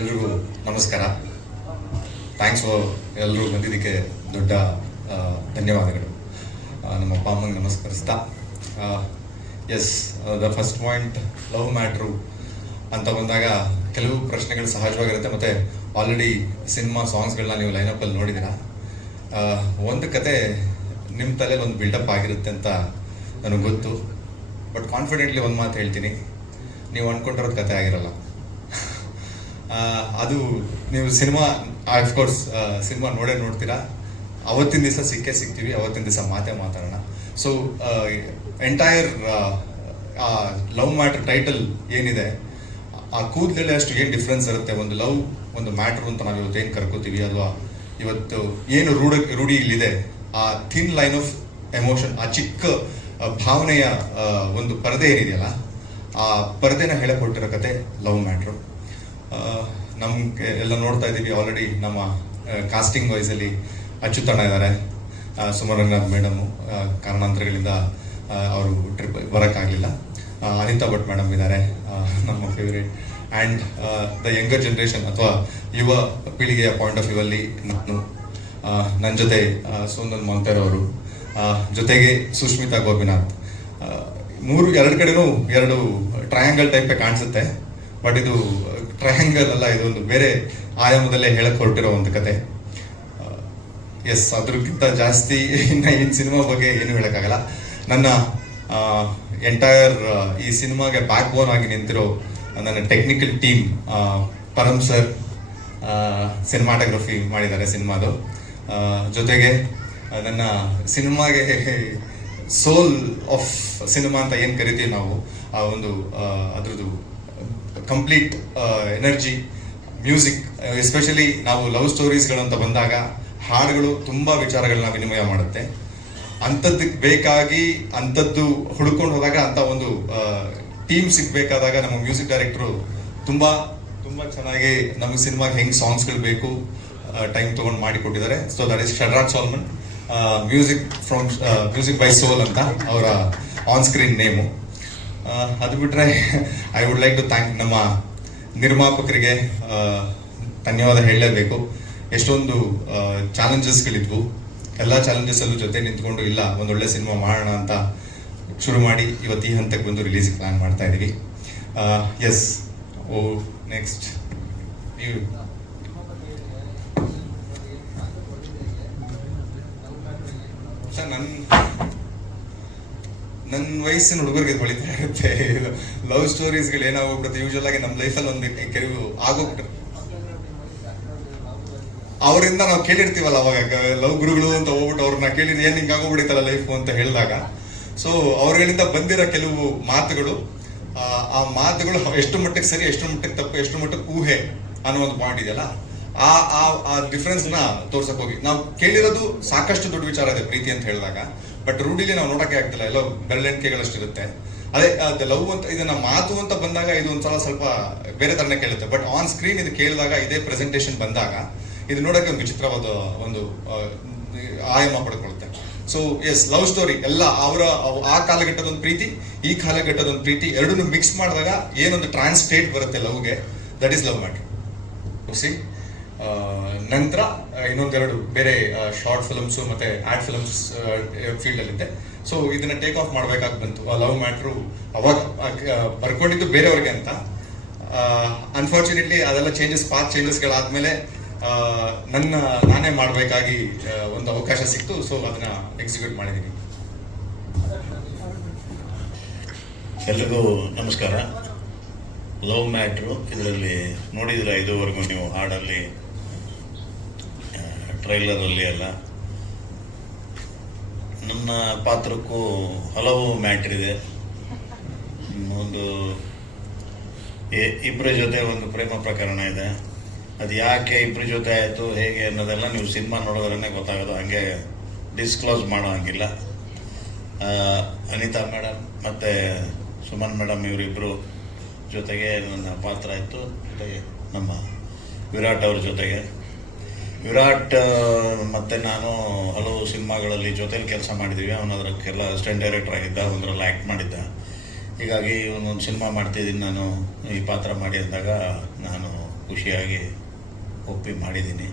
ಎಲ್ರಿಗೂ ನಮಸ್ಕಾರ. Thanks for ಎಲ್ಲರೂ ಬಂದಿದ್ದಕ್ಕೆ ದೊಡ್ಡ ಧನ್ಯವಾದಗಳು. ನಮ್ಮ ಅಪ್ಪ, ಅಮ್ಮಂಗೆ ನಮಸ್ಕರಿಸ್ತಾ. As the first point love matter ಅಂತ ಬಂದಾಗ ಕೆಲವು ಪ್ರಶ್ನೆಗಳು ಸಹಜವಾಗಿರುತ್ತೆ. ಮತ್ತು ಆಲ್ರೆಡಿ ಸಿನಿಮಾ ಸಾಂಗ್ಸ್ಗಳನ್ನ ನೀವು ಲೈನಪ್ಪಲ್ಲಿ ನೋಡಿದ್ದೀರಾ. ಒಂದು ಕತೆ ನಿಮ್ಮ ತಲೆಯಲ್ಲಿ ಒಂದು ಬಿಲ್ಡಪ್ ಆಗಿರುತ್ತೆ ಅಂತ ನನಗೆ ಗೊತ್ತು. ಬಟ್ ಕಾನ್ಫಿಡೆಂಟ್ಲಿ ಒಂದು ಮಾತು ಹೇಳ್ತೀನಿ. ನೀವು ಅಂದ್ಕೊಂಡಿರೋದು ಕತೆ ಆಗಿರಲ್ಲ. ಅದು ನೀವು ಸಿನಿಮಾ ಅಫ್ಕೋರ್ಸ್ ಸಿನಿಮಾ ನೋಡೇ ನೋಡ್ತೀರಾ. ಅವತ್ತಿನ ದಿವಸ ಸಿಕ್ಕೇ ಸಿಗ್ತೀವಿ, ಅವತ್ತಿನ ದಿವಸ ಮಾತೇ ಮಾತಾಡೋಣ. So entire love matter title ಏನಿದೆ, ಆ ಕೂದಲಲ್ಲಿ ಅಷ್ಟು ಏನು ಡಿಫ್ರೆನ್ಸ್ ಇರುತ್ತೆ? ಒಂದು ಲವ್ ಒಂದು ಮ್ಯಾಟ್ರ್ ಅಂತ ನಾವು ಇವತ್ತು ಏನು ಕರ್ಕೋತೀವಿ? ಅಥವಾ ಇವತ್ತು ಏನು ರೂಢ, ರೂಢಿ ಇಲ್ಲಿದೆ? ಆ ಥಿನ್ ಲೈನ್ ಆಫ್ ಎಮೋಷನ್ ಆ ಚಿಕ್ಕ ಭಾವನೆಯ ಒಂದು ಪರದೆ ಏನಿದೆಯಲ್ಲ, ಆ ಪರದೆನ ಹೇಳಿಕೊಟ್ಟಿರೋ ಕತೆ ಲವ್ ಮ್ಯಾಟ್ರು ನಮ್ಗೆ ಎಲ್ಲ ನೋಡ್ತಾ ಇದ್ದೀವಿ ಆಲ್ರೆಡಿ ನಮ್ಮ ಕಾಸ್ಟಿಂಗ್ ವೈಸಲ್ಲಿ ಅಚ್ಚುತಣ್ಣ ಇದ್ದಾರೆ ಸುಮರಂಗನಾಥ್ ಮೇಡಮು ಕಾರಣಾಂತರಗಳಿಂದ ಅವರು ಟ್ರಿಪ್ ಬರೋಕ್ಕಾಗಲಿಲ್ಲ. ಅನಿತಾ ಭಟ್ ಮೇಡಮ್ ಇದ್ದಾರೆ ನಮ್ಮ favourite and the younger generation ಅಥವಾ ಯುವ ಪೀಳಿಗೆಯ ಪಾಯಿಂಟ್ ಆಫ್ ವ್ಯೂ ಅಲ್ಲಿ ನಾನು ನನ್ನ ಜೊತೆ ಸೋನಲ್ ಮೊಂತೇರ್ ಅವರು ಜೊತೆಗೆ ಸುಷ್ಮಿತಾ ಗೋಪಿನಾಥ್. ಮೂರು, ಎರಡು ಕಡೆನೂ ಎರಡು ಟ್ರಯಾಂಗಲ್ ಟೈಪೇ ಕಾಣಿಸುತ್ತೆ. ಬಟ್ ಇದು ಟ್ರಯಾಂಗಲ್ ಅಲ್ಲ ಇದೊಂದು ಬೇರೆ ಆಯಾಮದಲ್ಲೇ ಹೇಳಕ್ ಹೊರಟಿರೋ ಒಂದು ಕತೆ. ಎಸ್, ಅದ್ರಕ್ಕಿಂತ ಜಾಸ್ತಿ ಇನ್ನ ಈ ಸಿನಿಮಾ ಬಗ್ಗೆ ಏನು ಹೇಳಕ್ಕಾಗಲ್ಲ. ನನ್ನ ಎಂಟೈರ್ ಈ ಸಿನಿಮಾಗೆ ಬ್ಯಾಕ್ ಬೋನ್ ಆಗಿ ನಿಂತಿರೋ ನನ್ನ technical team Param sir cinematography ಮಾಡಿದ್ದಾರೆ ಸಿನಿಮಾದು. ಜೊತೆಗೆ ನನ್ನ ಸಿನಿಮಾಗೆ ಸೋಲ್ ಆಫ್ ಸಿನಿಮಾ ಅಂತ ಏನು ಕರಿತೀವಿ ನಾವು, ಆ ಒಂದು ಅದ್ರದ್ದು ಕಂಪ್ಲೀಟ್ ಎನರ್ಜಿ ಮ್ಯೂಸಿಕ್ ಎಸ್ಪೆಷಲಿ ನಾವು ಲವ್ ಸ್ಟೋರೀಸ್ಗಳಂತ ಬಂದಾಗ ಹಾಡುಗಳು ತುಂಬ ವಿಚಾರಗಳನ್ನ ವಿನಿಮಯ ಮಾಡುತ್ತೆ. ಅಂಥದ್ದಕ್ಕೆ ಬೇಕಾಗಿ ಅಂಥದ್ದು ಹುಡ್ಕೊಂಡು ಹೋದಾಗ ಅಂತ ಒಂದು ಟೀಮ್ ಸಿಗಬೇಕಾದಾಗ ನಮ್ಮ ಮ್ಯೂಸಿಕ್ ಡೈರೆಕ್ಟ್ರು ತುಂಬ ತುಂಬ ಚೆನ್ನಾಗಿ ನಮ್ಮ ಸಿನಿಮಾಗೆ ಹೆಂಗ್ ಸಾಂಗ್ಸ್ಗಳು ಬೇಕು ಟೈಮ್ ತಗೊಂಡು ಮಾಡಿ ಕೊಟ್ಟಿದ್ದಾರೆ. So that is ಶಡ್ರಾಜ್ salmon music from music by soul ಅಂತ ಅವರ ಆನ್ ಸ್ಕ್ರೀನ್ ನೇಮು ಅದು ಬಿಟ್ರೆ I would like to thank ನಮ್ಮ ನಿರ್ಮಾಪಕರಿಗೆ ಧನ್ಯವಾದ ಹೇಳಲೇಬೇಕು. ಎಷ್ಟೊಂದು ಚಾಲೆಂಜಸ್ಗಳಿದ್ವು ಎಲ್ಲ ಚಾಲೆಂಜಸ್ಸಲ್ಲೂ ಜೊತೆ ನಿಂತ್ಕೊಂಡು ಇಲ್ಲ ಒಂದೊಳ್ಳೆ ಸಿನಿಮಾ ಮಾಡೋಣ ಅಂತ ಶುರು ಮಾಡಿ ಇವತ್ತು ಈ ಹಂತಕ್ಕೆ ಬಂದು ರಿಲೀಸ್ ಪ್ಲಾನ್ ಮಾಡ್ತಾ ಇದ್ದೀವಿ ಎಸ್ ಓ ನೆಕ್ಸ್ಟ್ ನೀವು ಸರ್ ನನ್ನ ನನ್ನ ವಯಸ್ಸಿನ ಹುಡುಗರಿಗೆ ಹೊಳಿತಾ ಇರುತ್ತೆ ಲವ್ ಸ್ಟೋರೀಸ್ಗಳು ಏನಾಗೋಗ್ಬಿಡುತ್ತೆ ಯೂಶಲ್ ಆಗಿ ನಮ್ಮ ಲೈಫಲ್ಲಿ ಒಂದು ಕೆಲವು ಆಗೋಗ್ಬಿಟ್ಟು ಅವರಿಂದ ನಾವು ಕೇಳಿರ್ತೀವಲ್ಲ ಅವಾಗ ಲವ್ ಗುರುಗಳು ಅಂತ ಹೋಗ್ಬಿಟ್ಟು ಅವ್ರನ್ನ ಕೇಳಿದ್ರೆ ಏನ್ ಹಿಂಗ್ ಆಗೋಗ್ಬಿಡಿತಲ್ಲ ಲೈಫ್ ಅಂತ ಹೇಳಿದಾಗ. ಸೊ ಅವ್ರಗಳಿಂದ ಬಂದಿರೋ ಕೆಲವು ಮಾತುಗಳು ಆ, ಮಾತುಗಳು ಎಷ್ಟು ಮಟ್ಟಕ್ಕೆ ಸರಿ ಎಷ್ಟು ಮಟ್ಟಕ್ಕೆ ತಪ್ಪು ಎಷ್ಟು ಮಟ್ಟಕ್ಕೆ ಊಹೆ ಅನ್ನೋ ಒಂದು ಪಾಯಿಂಟ್ ಇದೆಯಲ್ಲ ಆ ಆ ಆ ಡಿಫ್ರೆನ್ಸ್ನ ತೋರ್ಸಕ್ ಹೋಗಿ. ನಾವು ಕೇಳಿರೋದು ಸಾಕಷ್ಟು ದೊಡ್ಡ ವಿಚಾರ ಇದೆ ಪ್ರೀತಿ ಅಂತ ಹೇಳಿದಾಗ. ಬಟ್ ರೂಢಿಲಿ ನಾವು ನೋಡಕ್ಕೆ ಆಗ್ತಿಲ್ಲ. ಎಲ್ಲ ಬೆರಳೆಣಿಕೆಗಳಷ್ಟಿರುತ್ತೆ ಅದೇ ಲವ್ ಅಂತ, ಇದನ್ನ ಮಾತು ಅಂತ ಬಂದಾಗ ಇದು ಒಂದ್ಸಲ ಸ್ವಲ್ಪ ಬೇರೆ ತರನೇ ಕೇಳುತ್ತೆ. ಬಟ್ ಆನ್ ಸ್ಕ್ರೀನ್ ಇದು ಕೇಳಿದಾಗ, ಇದೇ ಪ್ರೆಸೆಂಟೇಷನ್ ಬಂದಾಗ, ಇದು ನೋಡಕ್ಕೆ ಒಂದು ವಿಚಿತ್ರವಾದ ಒಂದು ಆಯಾಮ ಪಡ್ಕೊಳುತ್ತೆ. ಸೊ ಎಸ್ ಲವ್ ಸ್ಟೋರಿ ಎಲ್ಲ ಅವರ ಆ ಕಾಲಘಟ್ಟದ ಒಂದು ಪ್ರೀತಿ, ಈ ಕಾಲಘಟ್ಟದ ಒಂದು ಪ್ರೀತಿ ಎರಡನ್ನೂ ಮಿಕ್ಸ್ ಮಾಡಿದಾಗ ಏನೊಂದು ಟ್ರಾನ್ಸ್ಟೇಟ್ ಬರುತ್ತೆ ಲವ್ಗೆ ದಟ್ ಈಸ್ ಲವ್ ಮ್ಯಾಟ್ರ್ ಸಿ ನಂತರ ಇನ್ನೊಂದೆರಡು ಬೇರೆ ಶಾರ್ಟ್ ಫಿಲಮ್ಸು ಮತ್ತೆ ಆಡ್ ಫಿಲಮ್ಸ್ ಫೀಲ್ಡ್ ಅಲ್ಲಿದೆ. ಸೊ ಇದನ್ನ ಟೇಕ್ ಆಫ್ ಮಾಡಬೇಕಾಗಿ ಬಂತು. ಆ ಲವ್ ಮ್ಯಾಟ್ರು ಅವಾಗ ಬರ್ಕೊಂಡಿದ್ದು ಬೇರೆಯವ್ರಿಗೆ ಅಂತ. ಅನ್ಫಾರ್ಚುನೇಟ್ಲಿ ಅದೆಲ್ಲ ಚೇಂಜಸ್ ಪಾತ್ ಚೇಂಜಸ್ಗಳಾದ್ಮೇಲೆ ನನ್ನ, ನಾನೇ ಮಾಡಬೇಕಾಗಿ ಒಂದು ಅವಕಾಶ ಸಿಕ್ತು. ಸೊ ಅದನ್ನ ಎಕ್ಸಿಕ್ಯೂಟ್ ಮಾಡಿದ್ದೀನಿ ಎಲ್ರಿಗೂ ನಮಸ್ಕಾರ. ಲವ್ ಮ್ಯಾಟ್ರು ಇದರಲ್ಲಿ ನೋಡಿದಿರ ಇದುವರೆಗೂ ನೀವು ಹಾಡಲ್ಲಿ ಟ್ರೈಲರಲ್ಲಿ ಎಲ್ಲ ನನ್ನ ಪಾತ್ರಕ್ಕೂ ಹಲವು ಮ್ಯಾಟ್ರ್ ಇದೆ. ಒಂದು ಇಬ್ಬರ ಜೊತೆ ಒಂದು ಪ್ರೇಮ ಪ್ರಕರಣ ಇದೆ. ಅದು ಯಾಕೆ ಇಬ್ಬರ ಜೊತೆ ಆಯಿತು, ಹೇಗೆ ಅನ್ನೋದೆಲ್ಲ ನೀವು ಸಿನಿಮಾ ನೋಡೋದ್ರೇ ಗೊತ್ತಾಗೋದು. ಹಂಗೆ ಡಿಸ್ಕ್ಲೋಸ್ ಮಾಡೋ ಹಂಗಿಲ್ಲ. ಅನಿತಾ ಮೇಡಮ್ ಮತ್ತು ಸುಮನ್ ಮೇಡಮ್ ಇವರಿಬ್ಬರು ಜೊತೆಗೆ ನನ್ನ ಪಾತ್ರ ಇತ್ತು ಜೊತೆಗೆ ನಮ್ಮ ವಿರಾಟ್ ಅವ್ರ ಜೊತೆಗೆ. ವಿರಾಟ್ ಮತ್ತೆ ನಾನು ಹಲವು ಸಿನಿಮಾಗಳಲ್ಲಿ ಜೊತೆಲಿ ಕೆಲಸ ಮಾಡಿದ್ದೀವಿ ಅವನು ಅದಕ್ಕೆಲ್ಲ ಅಸಿಸ್ಟೆಂಟ್ ಡೈರೆಕ್ಟರ್ ಆಗಿದ್ದ ಒಂದರಲ್ಲಿ ಆ್ಯಕ್ಟ್ ಮಾಡಿದ್ದ. ಹೀಗಾಗಿ ಒಂದೊಂದು ಸಿನಿಮಾ ಮಾಡ್ತಿದ್ದೀನಿ ನಾನು, ಈ ಪಾತ್ರ ಮಾಡಿ ಅಂದಾಗ ನಾನು ಖುಷಿಯಾಗಿ ಒಪ್ಪಿ ಮಾಡಿದ್ದೀನಿ.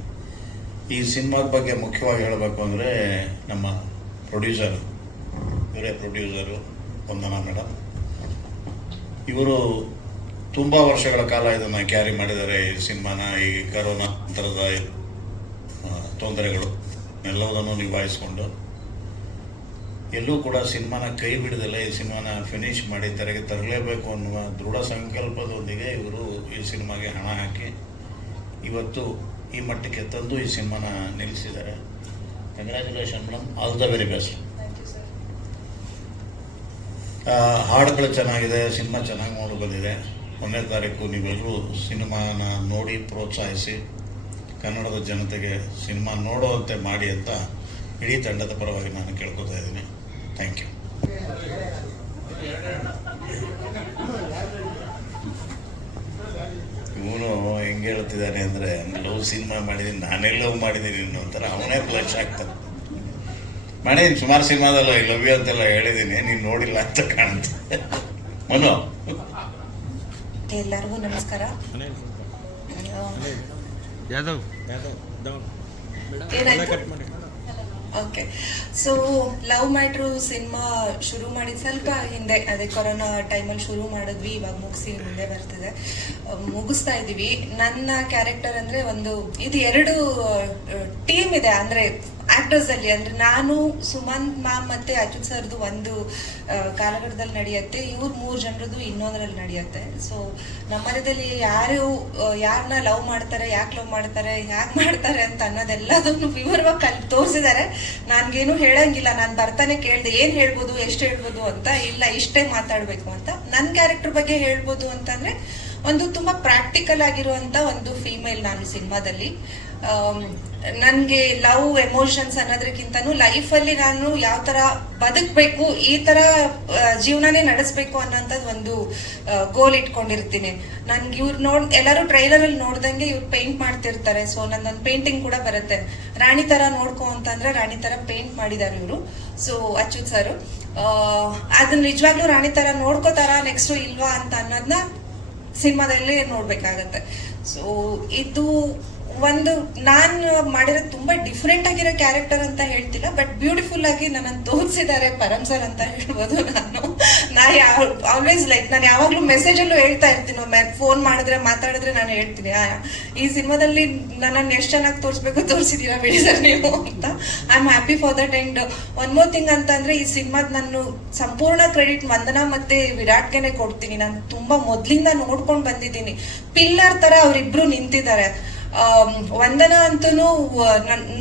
ಈ ಸಿನಿಮಾದ ಬಗ್ಗೆ ಮುಖ್ಯವಾಗಿ ಹೇಳಬೇಕು ಅಂದರೆ, ನಮ್ಮ ಪ್ರೊಡ್ಯೂಸರ್, ಇವರೇ ಪ್ರೊಡ್ಯೂಸರು ವಂದನಾ ಮೇಡಮ್. ಇವರು ತುಂಬ ವರ್ಷಗಳ ಕಾಲ ಇದನ್ನು ಕ್ಯಾರಿ ಮಾಡಿದ್ದಾರೆ ಈ ಸಿನಿಮಾನ. ಈ ಕರೋನಾ ನಂತರದ ತೊಂದರೆಗಳು ಎಲ್ಲವುದನ್ನು ನಿಭಾಯಿಸಿಕೊಂಡು ಎಲ್ಲೂ ಕೂಡ ಸಿನಿಮಾನ ಕೈ ಬಿಡದಲ್ಲ ಈ ಸಿನಿಮಾನ ಫಿನಿಶ್ ಮಾಡಿ ತೆರೆಗೆ ತರಲೇಬೇಕು ಅನ್ನುವ ದೃಢ ಸಂಕಲ್ಪದೊಂದಿಗೆ ಇವರು ಈ ಸಿನಿಮಾಗೆ ಹಣ ಹಾಕಿ ಇವತ್ತು ಈ ಮಟ್ಟಕ್ಕೆ ತಂದು ಈ ಸಿನಿಮಾನ ನಿಲ್ಲಿಸಿದ್ದಾರೆ. Congratulation madam all the very best ಹಾಡುಗಳು ಚೆನ್ನಾಗಿದೆ ಸಿನಿಮಾ ಚೆನ್ನಾಗಿ ಮೂಡಿ ಬಂದಿದೆ. ಒಂದನೇ ತಾರೀಕು ನೀವೆಲ್ಲರೂ ಸಿನಿಮಾನ ನೋಡಿ ಪ್ರೋತ್ಸಾಹಿಸಿ. ಕನ್ನಡದ ಜನತೆಗೆ ಸಿನಿಮಾ ನೋಡುವಂತೆ ಮಾಡಿ ಅಂತ ಇಡೀ ತಂಡದ ಪರವಾಗಿ ನಾನು ಕೇಳ್ಕೊತಾ ಇದ್ದೀನಿ. ಥ್ಯಾಂಕ್ ಯು ಇವನು ಹೆಂಗೆ ಹೇಳ್ತಿದ್ದಾನೆ ಅಂದರೆ ಲವ್ ಸಿನಿಮಾ ಮಾಡಿದ್ದೀನಿ ನಾನೇ ಲವ್ ಮಾಡಿದ್ದೀನಿ ಇನ್ನು ಒಂಥರ ಅವನೇ ಫ್ಲಶ್ ಆಗ್ತಾನೆ ಮಾಡಿದ್ದೀನಿ ಸುಮಾರು ಸಿನಿಮಾದಲ್ಲ ಈ ಲವ್ ಯು ಅಂತೆಲ್ಲ ಹೇಳಿದ್ದೀನಿ ನೀನು ನೋಡಿಲ್ಲ ಅಂತ ಕಾಣುತ್ತೆ ಮನು. ಎಲ್ಲರಿಗೂ ನಮಸ್ಕಾರ. Yadav okay so love matter cinema ಶುರು ಮಾಡಿದ ಸ್ವಲ್ಪ ಹಿಂದೆ ಅದೇ ಕೊರೋನಾ ಟೈಮಲ್ಲಿ ಶುರು ಮಾಡಿದ್ವಿ ಇವಾಗ ಮುಗಿಸಿ ಮುಂದೆ ಬರ್ತಿದೆ. ಮುಗಿಸ್ತಾ ಇದ್ದೀವಿ. ನನ್ನ ಕ್ಯಾರೆಕ್ಟರ್ ಅಂದರೆ ಒಂದು ಇದು ಎರಡು ಟೀಮ್ ಇದೆ. ಅಂದ್ರೆ ಆಕ್ಟರ್ಸ್ ಅಲ್ಲಿ ಅಂದ್ರೆ ನಾನು ಸುಮಂತ್ ಮ್ಯಾಮ್ ಮತ್ತೆ ಅಚ್ಯುತ್ ಸರ್ದು ಒಂದು ಕಾಲಘಟ್ಟದಲ್ಲಿ ನಡೆಯುತ್ತೆ. ಇವ್ರು ಮೂರು ಜನರದು ಇನ್ನೊಂದರಲ್ಲಿ ನಡೆಯುತ್ತೆ. ಸೊ ನಮ್ಮ ಮನೆಯಲ್ಲಿ ಯಾರು ಯಾರನ್ನ ಲವ್ ಮಾಡ್ತಾರೆ, ಯಾಕೆ ಲವ್ ಮಾಡ್ತಾರೆ ಯಾಕೆ ಮಾಡ್ತಾರೆ ಅಂತ ಅನ್ನೋದೆಲ್ಲದನ್ನು ವಿವರವಾಗಿ ಕಲ್ ತೋರಿಸಿದ್ದಾರೆ. ನನ್ಗೇನು ಹೇಳಂಗಿಲ್ಲ. ನಾನು ಬರ್ತಾನೆ ಕೇಳ್ದೆ, ಏನ್ ಹೇಳ್ಬೋದು, ಎಷ್ಟು ಹೇಳ್ಬೋದು ಅಂತ ಇಲ್ಲ, ಇಷ್ಟೇ ಮಾತಾಡ್ಬೇಕು ಅಂತ. ನನ್ನ ಕ್ಯಾರೆಕ್ಟರ್ ಬಗ್ಗೆ ಹೇಳ್ಬೋದು ಅಂತಂದ್ರೆ, ಒಂದು ತುಂಬಾ ಪ್ರಾಕ್ಟಿಕಲ್ ಆಗಿರುವಂತ ಒಂದು ಫೀಮೇಲ್ ನಾನು ಸಿನಿಮಾದಲ್ಲಿ ನನಗೆ ಲವ್ ಎಮೋಷನ್ಸ್ ಅನ್ನೋದಕ್ಕಿಂತನೂ ಲೈಫಲ್ಲಿ ನಾನು ಯಾವ ತರ ಬದುಕಬೇಕು, ಈ ತರ ಜೀವನನೇ ನಡೆಸ್ಬೇಕು ಅನ್ನೋಂಥದ್ದು ಒಂದು ಗೋಲ್ ಇಟ್ಕೊಂಡಿರ್ತೀನಿ. ನನ್ಗೆ ಇವ್ರು ನೋಡ್, ಎಲ್ಲರೂ ಟ್ರೈಲರ್ ಅಲ್ಲಿ ನೋಡ್ದಂಗೆ ಇವ್ರು ಪೇಂಟ್ ಮಾಡ್ತಿರ್ತಾರೆ. ಸೊ ನಂದೊಂದು ಪೇಂಟಿಂಗ್ ಕೂಡ ಬರುತ್ತೆ. ರಾಣಿ ತರ ನೋಡ್ಕೊ ಅಂತಂದ್ರೆ ರಾಣಿ ತರ ಪೇಂಟ್ ಮಾಡಿದ್ದಾರೆ ಇವರು. ಸೊ ಅಚ್ಯುತ್ ಸರ್ ಅದನ್ನ ನಿಜವಾಗ್ಲೂ ರಾಣಿ ತರ ನೋಡ್ಕೋತಾರ ನೆಕ್ಸ್ಟ್ ಇಲ್ವಾ ಅಂತ ಅನ್ನೋದನ್ನ ಸಿನಿಮಾದಲ್ಲಿ ನೋಡ್ಬೇಕಾಗತ್ತೆ. ಸೊ ಇದು ಒಂದು, ನಾನು ಮಾಡಿರೋ ತುಂಬಾ ಡಿಫ್ರೆಂಟ್ ಆಗಿರೋ ಕ್ಯಾರೆಕ್ಟರ್ ಅಂತ ಹೇಳ್ತಿಲ್ಲ ಬಟ್ ಬ್ಯೂಟಿಫುಲ್ ಆಗಿ ನನ್ನ ತೋರಿಸಿದ್ದಾರೆ ಪರಮ್ ಸರ್ ಅಂತ ಹೇಳ್ಬೋದು ನಾನು. ನಾ ಆಲ್ವೇಸ್ ಲೈಕ್ ನಾನು ಯಾವಾಗ್ಲೂ ಮೆಸೇಜ್ ಅಲ್ಲೂ ಹೇಳ್ತಾ ಇರ್ತೀನಿ ಫೋನ್ ಮಾಡಿದ್ರೆ, ಮಾತಾಡಿದ್ರೆ ನಾನು ಹೇಳ್ತೀನಿ ಈ ಸಿನಿಮಾದಲ್ಲಿ ನನ್ನನ್ನು ಎಷ್ಟು ಚೆನ್ನಾಗಿ ತೋರಿಸ್ಬೇಕು, ತೋರಿಸಿದೀರಾ ಬಿಡಿ ಸರ್ ನೀವು ಅಂತ. I am happy for that and one more thing ಅಂತಂದ್ರೆ ಈ ಸಿನಿಮಾದ ನಾನು ಸಂಪೂರ್ಣ ಕ್ರೆಡಿಟ್ ವಂದನಾ ಮತ್ತೆ ವಿರಾಟ್ಗೆನೆ ಕೊಡ್ತೀನಿ. ನಾನು ತುಂಬಾ ಮೊದ್ಲಿಂದ ನೋಡ್ಕೊಂಡು ಬಂದಿದ್ದೀನಿ. ಪಿಲ್ಲರ್ ತರ ಅವರಿಬ್ರು ನಿಂತಿದ್ದಾರೆ. ವಂದನಾ ಅಂತೂ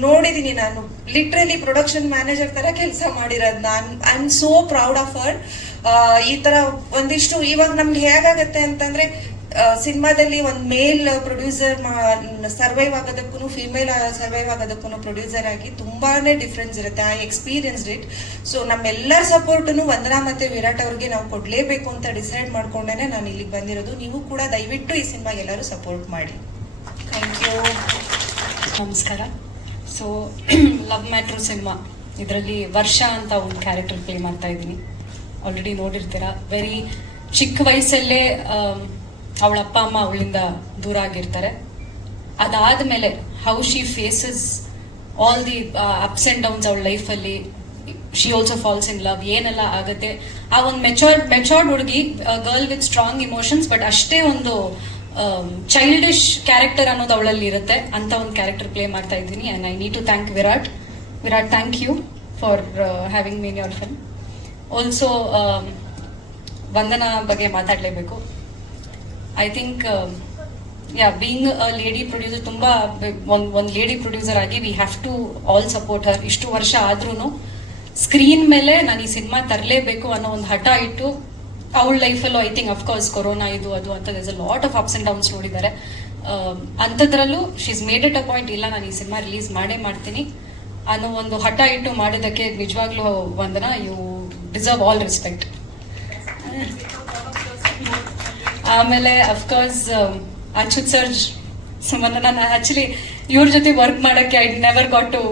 ನೋಡಿದೀನಿ ನಾನು. ಲಿಟ್ರಲಿ ಪ್ರೊಡಕ್ಷನ್ ಮ್ಯಾನೇಜರ್ ತರ ಕೆಲಸ ಮಾಡಿರೋದು ನಾನು. I am so proud of uh ಈ ತರ ಒಂದಿಷ್ಟು, ಇವಾಗ ನಮ್ಗೆ ಹೇಗಾಗತ್ತೆ ಅಂತಂದ್ರೆ ಸಿನಿಮಾದಲ್ಲಿ ಒಂದು ಮೇಲ್ ಪ್ರೊಡ್ಯೂಸರ್ ಸರ್ವೈವ್ ಆಗೋದಕ್ಕೂ ಫಿಮೇಲ್ ಸರ್ವೈವ್ ಆಗೋದಕ್ಕೂ ಪ್ರೊಡ್ಯೂಸರ್ ಆಗಿ ತುಂಬಾನೇ ಡಿಫ್ರೆನ್ಸ್ ಇರುತ್ತೆ. ಐ ಎಕ್ಸ್ಪೀರಿಯನ್ಸ್ ಇಟ್ ಸೊ ನಮ್ಮೆಲ್ಲರ ಸಪೋರ್ಟನ್ನು ವಂದನಾ ಮತ್ತೆ ವಿರಾಟ್ ಅವ್ರಿಗೆ ನಾವು ಕೊಡ್ಲೇಬೇಕು ಅಂತ ಡಿಸೈಡ್ ಮಾಡ್ಕೊಂಡೇನೆ ನಾನು ಇಲ್ಲಿಗೆ ಬಂದಿರೋದು. ನೀವು ಕೂಡ ದಯವಿಟ್ಟು ಈ ಸಿನಿಮಾಗೆ ಎಲ್ಲರೂ ಸಪೋರ್ಟ್ ಮಾಡಿ. ಯು ನಮಸ್ಕಾರ. ಸೊ ಲವ್ ಮ್ಯಾಟ್ರು ಸಿನಿಮಾ ಇದರಲ್ಲಿ ವರ್ಷ ಅಂತ ಒಂದು ಕ್ಯಾರೆಕ್ಟರ್ ಪ್ಲೇ ಮಾಡ್ತಾ ಇದ್ದೀನಿ. ಆಲ್ರೆಡಿ ನೋಡಿರ್ತೀರ ವೆರಿ ಚಿಕ್ಕ ವಯಸ್ಸಲ್ಲೇ ಅವಳ ಅಪ್ಪ, ಅಮ್ಮ ಅವಳಿಂದ ದೂರ ಆಗಿರ್ತಾರೆ. ಅದಾದ್ಮೇಲೆ how she faces all the ups and downs ಅವಳ ಲೈಫಲ್ಲಿ she also falls in love ಏನೆಲ್ಲ ಆಗುತ್ತೆ, ಆ ಒಂದು ಮೆಚೋರ್ಡ್ ಮೆಚೋರ್ಡ್ ಹುಡುಗಿ girl with strong emotions but ಅಷ್ಟೇ ಒಂದು ಚೈಲ್ಡಿಶ್ ಕ್ಯಾರೆಕ್ಟರ್ ಅನ್ನೋದು ಅವಳಲ್ಲಿ ಇರುತ್ತೆ. ಅಂತ ಒಂದು ಕ್ಯಾರೆಕ್ಟರ್ ಪ್ಲೇ ಮಾಡ್ತಾ ಇದ್ದೀನಿ. And I need to thank Virat Virat thank you for having me in your film also Vandana ಬಗ್ಗೆ ಮಾತಾಡಲೇಬೇಕು. I think yeah being a lady producer ತುಂಬ ಒಂದು ಒಂದು ಲೇಡಿ ಪ್ರೊಡ್ಯೂಸರ್ ಆಗಿ we have to all support her ಇಷ್ಟು ವರ್ಷ ಆದ್ರೂ screen ಮೇಲೆ ನಾನು ಈ ಸಿನಿಮಾ ತರಲೇಬೇಕು ಅನ್ನೋ ಒಂದು ಹಠ ಇಟ್ಟು ಅವಳ ಲೈಫಲ್ಲೂ I think of course corona ಇದು, ಅದು ಅಂತ is a lot of ups and downs ನೋಡಿದ್ದಾರೆ. ಅಂಥದ್ರಲ್ಲೂ she's made it a point ಇಲ್ಲ, ನಾನು ಈ ಸಿನಿಮಾ ರಿಲೀಸ್ ಮಾಡೇ ಮಾಡ್ತೀನಿ. ಅನ್ನೋ ಒಂದು ಹಠ ಇಟ್ಟು ಮಾಡಿದ್ದಕ್ಕೆ ನಿಜವಾಗ್ಲೂ Vandana you deserve all respect ಆಮೇಲೆ ಅಫ್ಕೋರ್ಸ್ ಅಚ್ಯುತ್ ಸರ್ ಸಂಬಂಧ ನಾನು ಆಕ್ಚುಲಿ ಇವ್ರ ಜೊತೆ ವರ್ಕ್ ಮಾಡೋಕ್ಕೆ I never got to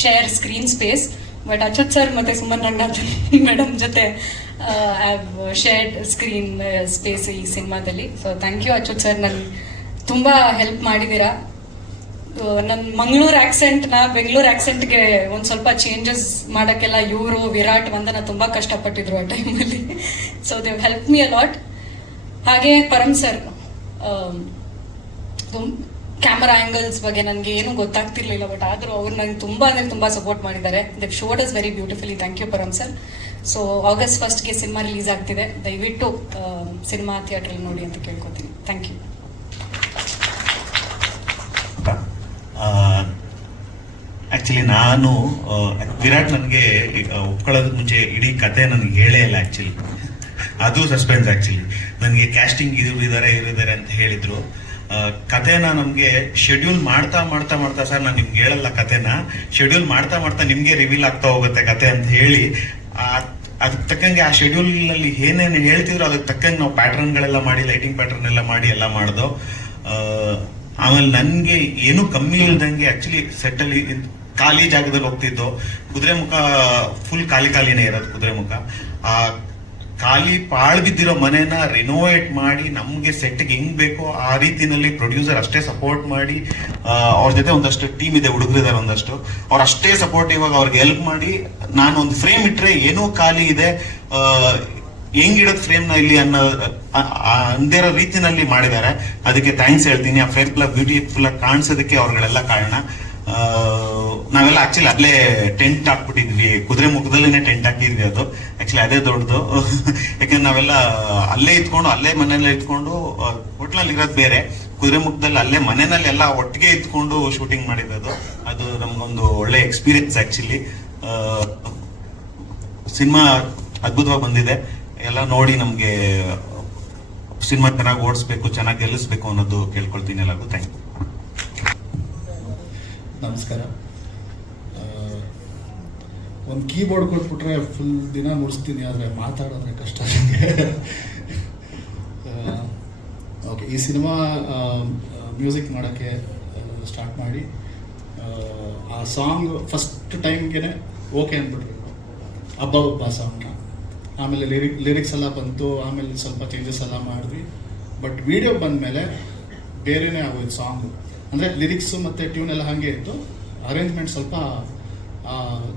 share screen space but Achyut sir ಮತ್ತೆ ಸುಮನ್ ರಂಗನಾಥ್ ಮೇಡಮ್ ಜೊತೆ ಹ್ಯಾವ್ ಶೇರ್ಡ್ ಸ್ಕ್ರೀನ್ ಸ್ಪೇಸ್ ಈ ಸಿನಿಮಾದಲ್ಲಿ so thank you Achyut sir ನನ್ನ ತುಂಬ ಹೆಲ್ಪ್ ಮಾಡಿದ್ದೀರಾ. ನನ್ನ ಮಂಗಳೂರು ಆಕ್ಸೆಂಟ್ನ ಬೆಂಗಳೂರು ಆಕ್ಸೆಂಟ್ಗೆ ಒಂದು ಸ್ವಲ್ಪ ಚೇಂಜಸ್ ಮಾಡೋಕ್ಕೆಲ್ಲ ಇವರು, ವಿರಾಟ್, ವಂದನ ತುಂಬ ಕಷ್ಟಪಟ್ಟಿದ್ರು ಆ ಟೈಮಲ್ಲಿ so Dev help me a lot ಹಾಗೆ ಪರಮ್ ಸರ್ ಕ್ಯಾಮರಾ ಆ್ಯಂಗಲ್ಸ್ ಬಗ್ಗೆ ನನಗೆ ಏನು ಗೊತ್ತಾಗ್ತಿರ್ಲಿಲ್ಲ ಬಟ್ ಆದರೂ ಅವ್ರು ನನಗೆ ತುಂಬ ಅಂದರೆ ತುಂಬ ಸಪೋರ್ಟ್ ಮಾಡಿದ್ದಾರೆ. They showed is very beautifully thank you Param sir so August ಫಸ್ಟ್ಗೆ ಸಿನಿಮಾ ರಿಲೀಸ್ ಆಗ್ತಿದೆ. ದಯವಿಟ್ಟು ಸಿನಿಮಾ ಥಿಯೇಟ್ರಲ್ಲಿ ನೋಡಿ ಅಂತ ಕೇಳ್ಕೊತೀನಿ. ಥ್ಯಾಂಕ್ ಯು ಆಕ್ಚುಲಿ ನಾನು ವಿರಾಟ್ ನನಗೆ ಒಪ್ಕೊಳ್ಳೋದಕ್ಕೆ ಮುಂಚೆ ಇಡೀ ಕತೆ ನನಗೆ ಹೇಳೇ ಇಲ್ಲ ಆ್ಯಕ್ಚುಲಿ ಅದು ಸಸ್ಪೆನ್ಸ್ ಆ್ಯಕ್ಚುಲಿ ನನಗೆ ಕ್ಯಾಸ್ಟಿಂಗ್ ಇದು ಇದಾರೆ ಇರಿದ್ದಾರೆ ಅಂತ ಹೇಳಿದ್ರು. ಕಥೆನ ನಮಗೆ ಶೆಡ್ಯೂಲ್ ಮಾಡ್ತಾ ಮಾಡ್ತಾ ಮಾಡ್ತಾ ಸರ್, ನಾನು ನಿಮ್ಗೆ ಹೇಳಲ್ಲ ಕತೆನ. ಶೆಡ್ಯೂಲ್ ಮಾಡ್ತಾ ಮಾಡ್ತಾ ನಿಮಗೆ ರಿವೀಲ್ ಆಗ್ತಾ ಹೋಗುತ್ತೆ ಕತೆ ಅಂತ ಹೇಳಿ ಅದಕ್ಕೆ ತಕ್ಕಂಗೆ ಆ ಶೆಡ್ಯೂಲ್ನಲ್ಲಿ ಏನೇನು ಹೇಳ್ತಿದ್ರು, ಅದಕ್ಕೆ ತಕ್ಕಂಗೆ ನಾವು ಪ್ಯಾಟರ್ನ್ ಗಳೆಲ್ಲ ಮಾಡಿ ಲೈಟಿಂಗ್ ಪ್ಯಾಟರ್ನ್ ಎಲ್ಲ ಮಾಡಿ, ಎಲ್ಲ ಮಾಡ್ದು. ಆಮೇಲೆ ನನಗೆ ಏನು ಕಮ್ಮಿ ಇಲ್ದಂಗೆ ಆಕ್ಚುಲಿ ಸೆಟ್ ಅಲ್ಲಿ ಖಾಲಿ ಜಾಗದಲ್ಲಿ ಹೋಗ್ತಿದ್ದು. ಕುದುರೆ ಮುಖ ಫುಲ್ ಖಾಲಿ ಖಾಲಿನೇ ಇರೋದು, ಕುದುರೆ ಮುಖ. ಆ ಖಾಲಿ ಪಾಳ್ ಬಿದ್ದಿರೋ ಮನೆನ ರಿನೋವೇಟ್ ಮಾಡಿ ನಮಗೆ ಸೆಟ್ಗೆ ಹೆಂಗ್ ಬೇಕೋ ಆ ರೀತಿನಲ್ಲಿ ಪ್ರೊಡ್ಯೂಸರ್ ಅಷ್ಟೇ ಸಪೋರ್ಟ್ ಮಾಡಿ ಅವ್ರ ಜೊತೆ ಒಂದಷ್ಟು ಟೀಮ್ ಇದೆ ಹುಡುಗರಿದ್ದಾರೆ ಒಂದಷ್ಟು. ಅವ್ರು ಅಷ್ಟೇ ಸಪೋರ್ಟ್ ಇವಾಗ ಅವ್ರಿಗೆ ಹೆಲ್ಪ್ ಮಾಡಿ, ನಾನು ಒಂದು ಫ್ರೇಮ್ ಇಟ್ರೆ ಏನೋ ಖಾಲಿ ಇದೆ ಹೆಂಗ್ ಹೆಂಗಿಡೋದು ಫ್ರೇಮ್ನ ಇಲ್ಲಿ ಅನ್ನೋ ಅಂದಿರೋ ರೀತಿನಲ್ಲಿ ಮಾಡಿದ್ದಾರೆ. ಅದಕ್ಕೆ ಥ್ಯಾಂಕ್ಸ್ ಹೇಳ್ತೀನಿ. ಆ ಫ್ರೇಮ್ ಎಲ್ಲ ಬ್ಯೂಟಿಫುಲ್ ಆಗಿ ಕಾಣಿಸೋದಕ್ಕೆ ಅವ್ರಗಳೆಲ್ಲ ಕಾರಣ. ನಾವೆಲ್ಲ ಆಕ್ಚುಲಿ ಅಲ್ಲೇ ಟೆಂಟ್ ಹಾಕ್ಬಿಟ್ಟಿದ್ವಿ. ಕುದುರೆ ಮುಖದಲ್ಲೇನೆ ಟೆಂಟ್ ಹಾಕಿದ್ವಿ ಅದು. ಆಕ್ಚುಲಿ ಅದೇ ದೊಡ್ಡದು. ಯಾಕಂದ್ರೆ ನಾವೆಲ್ಲ ಅಲ್ಲೇ ಇದ್ಕೊಂಡು, ಅಲ್ಲೇ ಮನೆಯಲ್ಲೇ ಇದ್ಕೊಂಡು ಹೋಟ್ಲಲ್ಲಿ ಇರೋದು ಬೇರೆ. ಕುದುರೆ ಮುಖದಲ್ಲಿ ಅಲ್ಲೇ ಮನೆಯಲ್ಲಿ ಎಲ್ಲ ಒಟ್ಟಿಗೆ ಇದ್ಕೊಂಡು ಶೂಟಿಂಗ್ ಮಾಡಿದ್ದು ಅದು ನಮ್ಗೊಂದು ಒಳ್ಳೆ ಎಕ್ಸ್ಪೀರಿಯನ್ಸ್ ಆಕ್ಚುಲಿ ಸಿನಿಮಾ ಅದ್ಭುತವಾಗಿ ಬಂದಿದೆ. ಎಲ್ಲ ನೋಡಿ ನಮಗೆ ಸಿನಿಮಾ ಚೆನ್ನಾಗಿ ಓಡಿಸ್ಬೇಕು, ಚೆನ್ನಾಗಿ ಗೆಲ್ಲಿಸ್ಬೇಕು ಅನ್ನೋದು ಕೇಳ್ಕೊಳ್ತೀನಿ ಎಲ್ಲರಿಗೂ. ಥ್ಯಾಂಕ್ ಯು ನಮಸ್ಕಾರ. ಒಂದು ಕೀಬೋರ್ಡ್ ಕೊಟ್ಬಿಟ್ರೆ ಫುಲ್ ದಿನ ನುಡಿಸ್ತೀನಿ ಆದರೆ ಮಾತಾಡೋದ್ರೆ ಕಷ್ಟ ಓಕೆ ಈ ಸಿನಿಮಾ ಮ್ಯೂಸಿಕ್ ಮಾಡೋಕ್ಕೆ ಸ್ಟಾರ್ಟ್ ಮಾಡಿ ಆ, ಸಾಂಗ್ ಫಸ್ಟ್ ಟೈಮ್ಗೆ ಓಕೆ ಅಂದ್ಬಿಟ್ರು. ಹಬ್ಬ ಸಾಂಗ್ನ ಆಮೇಲೆ ಲಿರಿಕ್ ಲಿರಿಕ್ಸ್ ಎಲ್ಲ ಬಂತು ಆಮೇಲೆ ಸ್ವಲ್ಪ ಚೇಂಜಸ್ ಎಲ್ಲ ಮಾಡಿದ್ವಿ. ಬಟ್ ವಿಡಿಯೋ ಬಂದಮೇಲೆ ಬೇರೆನೇ ಆಗೋಯ್ತು ಸಾಂಗು ಅಂದರೆ ಲಿರಿಕ್ಸು ಮತ್ತು ಟ್ಯೂನ್ ಎಲ್ಲ ಹಾಗೆ ಇತ್ತು. ಅರೇಂಜ್ಮೆಂಟ್ ಸ್ವಲ್ಪ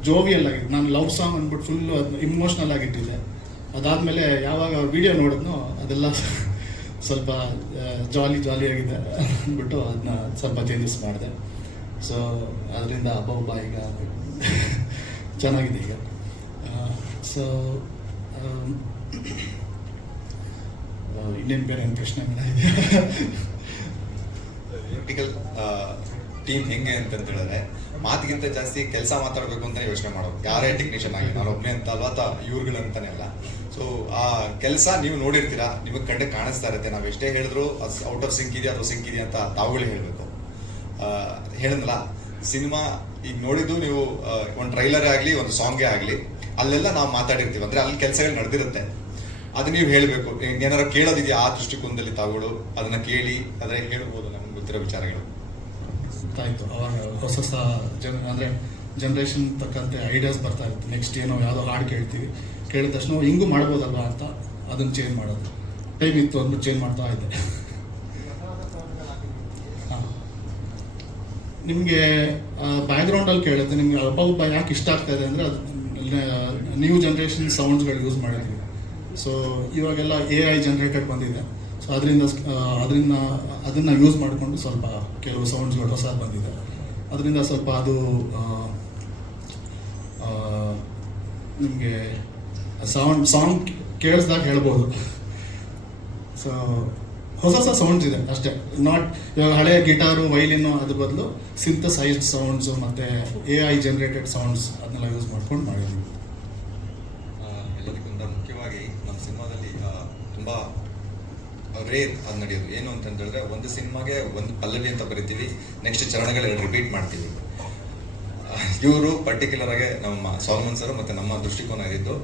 ಜೋವಿಯಲ್ ಆಗಿತ್ತು ನಾನು ಲವ್ ಸಾಂಗ್ ಅಂದ್ಬಿಟ್ಟು ಫುಲ್ ಇಮೋಷ್ನಲ್ ಆಗಿಟ್ಟಿದ್ದೆ. ಅದಾದಮೇಲೆ ಯಾವಾಗ ವಿಡಿಯೋ ನೋಡಿದ್ನೋ, ಅದೆಲ್ಲ ಸ್ವಲ್ಪ ಜಾಲಿ ಜಾಲಿ ಆಗಿದೆ ಅಂದ್ಬಿಟ್ಟು ಅದನ್ನ ಸ್ವಲ್ಪ ಚೇಂಜಸ್ ಮಾಡಿದೆ. ಸೊ ಅದರಿಂದ ಅಬ್ಬಬ್ಬ ಈಗ ಚೆನ್ನಾಗಿದೆ ಈಗ. ಸೊ ಇನ್ನೇನು ಬೇರೆ ಏನು ಪ್ರಶ್ನೆ ಪೊಲಿಟಿಕಲ್ ಟೀಮ್ ಹೆಂಗೆ ಅಂತ ಹೇಳಿದ್ರೆ ಮಾತಿಗಿಂತ ಜಾಸ್ತಿ ಕೆಲಸ ಮಾತಾಡಬೇಕು ಅಂತ ಯೋಚನೆ ಮಾಡೋದು. ಯಾರೇ ಟೆಕ್ನಿಷಿಯನ್ ಆಗಿ ನಾನು ಒಬ್ಬನೇ ಅಂತ ಅಲ್ವಾ ಇವ್ರುಗಳಂತಾನೆ ಅಲ್ಲ. ಸೊ ಆ ಕೆಲಸ ನೀವು ನೋಡಿರ್ತೀರಾ, ನಿಮಗೆ ಕಂಡು ಕಾಣಿಸ್ತಾ ಇರುತ್ತೆ. ನಾವು ಎಷ್ಟೇ ಹೇಳಿದ್ರು ಔಟ್ ಆಫ್ ಸಿಂಕ್ ಇದೆಯಾ ಅಥವಾ ಸಿಂಕ್ ಇದೆಯಾ ಅಂತ ತಾವುಗಳೇ ಹೇಳಬೇಕು. ಹೇಳಿದ್ನಲ್ಲ, ಸಿನಿಮಾ ಈಗ ನೋಡಿದ್ದು ನೀವು ಒಂದು ಟ್ರೈಲರ್ ಆಗಲಿ, ಒಂದು ಸಾಂಗೇ ಆಗಲಿ, ಅಲ್ಲೆಲ್ಲ ನಾವು ಮಾತಾಡಿರ್ತೀವಿ. ಅಂದರೆ ಅಲ್ಲಿ ಕೆಲಸಗಳು ನಡೆದಿರುತ್ತೆ. ಅದು ನೀವು ಹೇಳಬೇಕು. ಏನಾರು ಕೇಳೋದಿದೆಯಾ ಆ ದೃಷ್ಟಿಕೋನದಲ್ಲಿ ತಾವುಗಳು? ಅದನ್ನು ಕೇಳಿ ಅದರ ಹೇಳ್ಬೋದು ನಮ್ಗೆ ಗೊತ್ತಿರೋ ವಿಚಾರಗಳು. ಆಯಿತು ಅವಾಗ ಹೊಸ ಹೊಸ ಜನ, ಅಂದರೆ ಜನ್ರೇಷನ್ ತಕ್ಕಂತೆ ಐಡಿಯಾಸ್ ಬರ್ತಾ ಇತ್ತು. ನೆಕ್ಸ್ಟ್ ಏನೋ ಯಾವುದೋ ಹಾಡು ಕೇಳ್ತೀವಿ. ಕೇಳಿದ ತಕ್ಷಣ ಹಿಂಗು ಮಾಡ್ಬೋದಲ್ವಾ ಅಂತ ಅದನ್ನು ಚೇಂಜ್ ಮಾಡೋದು. ಟೈಮ್ ಇತ್ತು ಅಂದ್ಬಿಟ್ಟು ಚೇಂಜ್ ಮಾಡ್ತಾ ಇದ್ದೆ. ಹಾಂ. ನಿಮಗೆ ಬ್ಯಾಕ್ಗ್ರೌಂಡಲ್ಲಿ ಕೇಳುತ್ತೆ ನಿಮಗೆ ಹಬ್ಬ ಹಬ್ಬ ಯಾಕೆ ಇಷ್ಟ ಆಗ್ತಾ ಇದೆ ಅಂದರೆ ಅದು ನ್ಯೂ ಜನ್ರೇಷನ್ ಸೌಂಡ್ಸ್ಗಳು ಯೂಸ್ ಮಾಡಿದ್ವಿ ಸೊ ಇವಾಗೆಲ್ಲ ಎ ಐ ಜನ್ರೇಟೆಡ್ ಬಂದಿದೆ. ಸೊ ಅದರಿಂದ ಅದರಿಂದ ಅದನ್ನು ಯೂಸ್ ಮಾಡಿಕೊಂಡು ಸ್ವಲ್ಪ ಕೆಲವು ಸೌಂಡ್ಸ್ಗಳು ಹೊಸ ಬಂದಿದೆ. ಅದರಿಂದ ಸ್ವಲ್ಪ ಅದು ನಿಮಗೆ ಸೌಂಡ್ ಸಾಂಗ್ ಕೇಳಿಸ್ದಾಗ ಹೇಳ್ಬೋದು. ಸೊ ಹೊಸ ಹೊಸ ಸೌಂಡ್ಸ್ ಇದೆ ಅಷ್ಟೇ. ನಾಟ್ ಇವಾಗ ಹಳೆಯ ಗಿಟಾರು, ವೈಲಿನ್ನು ಅದ್ರ ಬದಲು ಸಿಂಥಸೈಸ್ಡ್ ಸೌಂಡ್ಸು ಮತ್ತು ಎ ಐ ಜನರೇಟೆಡ್ ಸೌಂಡ್ಸ್ ಅದನ್ನೆಲ್ಲ ಯೂಸ್ ಮಾಡ್ಕೊಂಡು ಮಾಡಿದ್ವಿ ಎಲ್ಲದಕ್ಕಿಂತ ಮುಖ್ಯವಾಗಿ ನಮ್ಮ ಸಿನಿಮಾದಲ್ಲಿ ತುಂಬ ತುಂಬಾ ರೇರ್ ಅದು ನಡೆಯೋದು. ಏನು ಅಂತ ಹೇಳಿದ್ರೆ ಒಂದು ಸಿನಿಮಾಗೆ ಒಂದು ಪಲ್ಲವಿ ಅಂತ ಬರಿತೀವಿ ನೆಕ್ಸ್ಟ್ ಚರಣಗಳು ರಿಪೀಟ್ ಮಾಡ್ತೀವಿ. ಇವರು ಪರ್ಟಿಕ್ಯುಲರ್ ಆಗಿ ನಮ್ಮ ಸಾಲ್ಮನ್ ಸರ್ ಮತ್ತೆ ನಮ್ಮ ದೃಷ್ಟಿಕೋನ ಆಗಿದ್ದು